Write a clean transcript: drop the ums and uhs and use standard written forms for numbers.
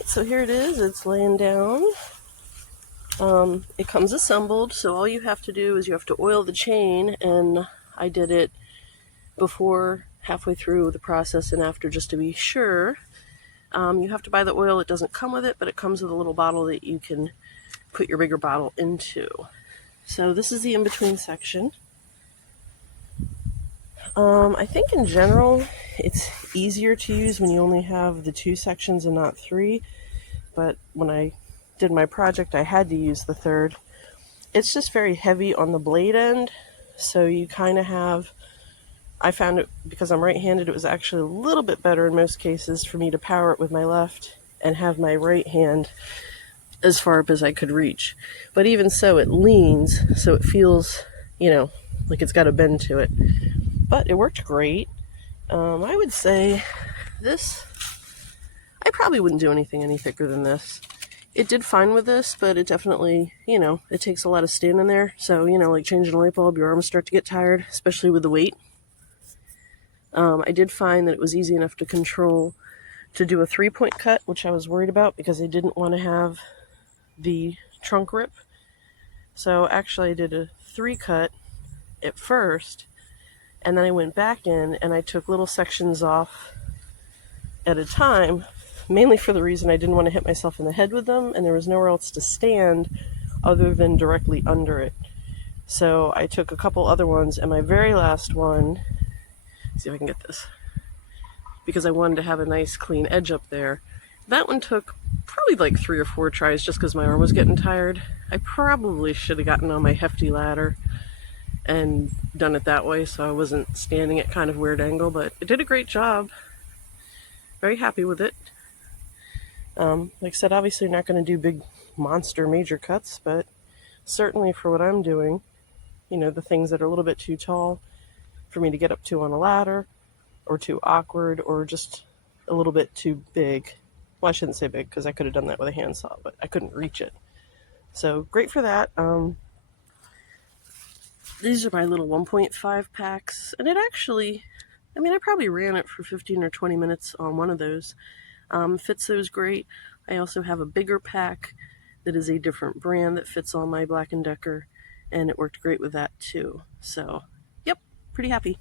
Alright, so here it is. It's laying down. It comes assembled, so all you have to do is you have to oil the chain, and I did it before, halfway through the process, and after, just to be sure. You have to buy the oil. It doesn't come with it, but it comes with a little bottle that you can put your bigger bottle into. So this is the in-between section. I think in general it's easier to use when you only have the 2 sections and not 3, but when I did my project I had to use the 3rd. It's just very heavy on the blade end, so you kind of have, I found it, because I'm right-handed, it was actually a little bit better in most cases for me to power it with my left and have my right hand as far up as I could reach. But even so, it leans, so it feels, like it's got a bend to it. But it worked great. I would say this, I probably wouldn't do anything any thicker than this. It did fine with this, but it definitely, it takes a lot of standing there. So, like changing a light bulb, your arms start to get tired, especially with the weight. I did find that it was easy enough to control to do a 3-point cut, which I was worried about because I didn't want to have the trunk rip. So actually I did a 3 cut at first, and then I went back in and I took little sections off at a time, mainly for the reason I didn't want to hit myself in the head with them, and there was nowhere else to stand other than directly under it. So I took a couple other ones, and my very last one, let's see if I can get this, because I wanted to have a nice clean edge up there. That one took probably like 3 or 4 tries just because my arm was getting tired. I probably should have gotten on my hefty ladder and done it that way so I wasn't standing at kind of weird angle, but it did a great job. Very happy with it. Like I said, obviously not going to do big monster major cuts, but certainly for what I'm doing, the things that are a little bit too tall for me to get up to on a ladder, or too awkward, or just a little bit too big. Well, I shouldn't say big because I could have done that with a handsaw, but I couldn't reach it. So great for that. These are my little 1.5 packs, and it actually, I probably ran it for 15 or 20 minutes on one of those. Fits those great. I also have a bigger pack that is a different brand that fits all my Black & Decker, and it worked great with that too. So, yep, pretty happy.